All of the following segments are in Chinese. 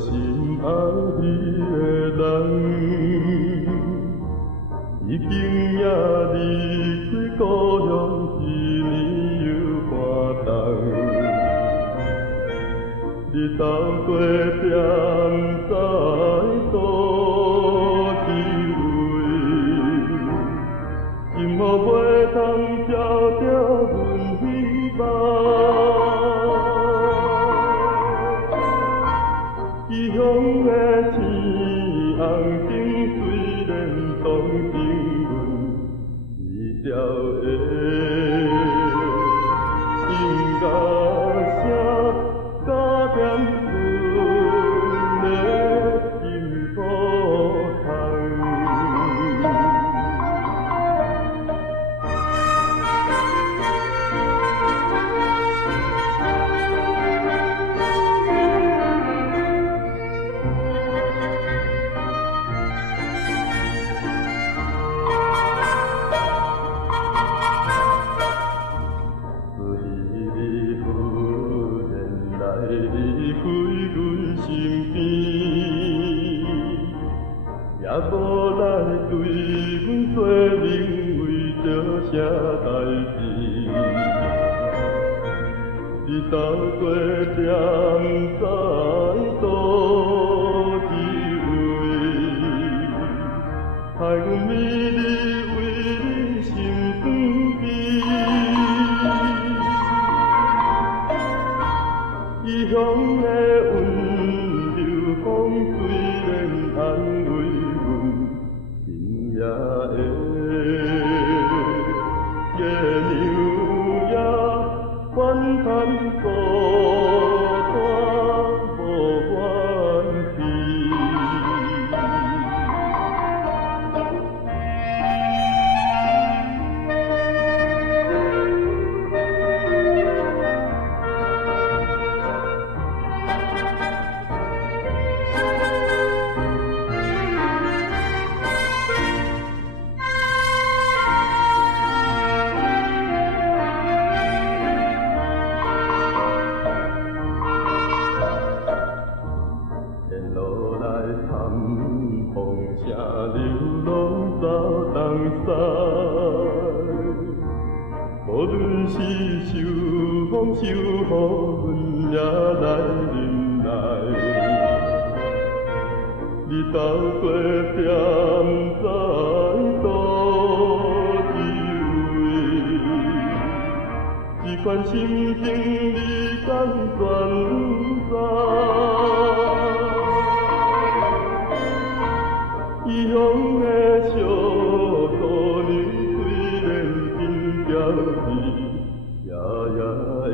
心爱你的人，已经也离开故乡一年又半冬。日头过点在倒一位，今后袂通照着阮希望。异乡的天红顶，虽然冻成阮一条的心甲声，加点阮的幸福香。离开阮身边，也无来对阮说明为着啥代志。日头过点在倒一位，害阮美丽为你心肝悲。异乡的温柔风，虽然安慰阮今夜的月娘也怨叹孤单无怨气。路来探风声，流浪走东西。无论是受风受雨，阮也来忍耐。日头过点在倒一位，这款心情你敢全知？异乡的小姑娘，虽然真娇气，夜夜的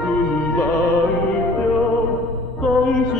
春梦中总是。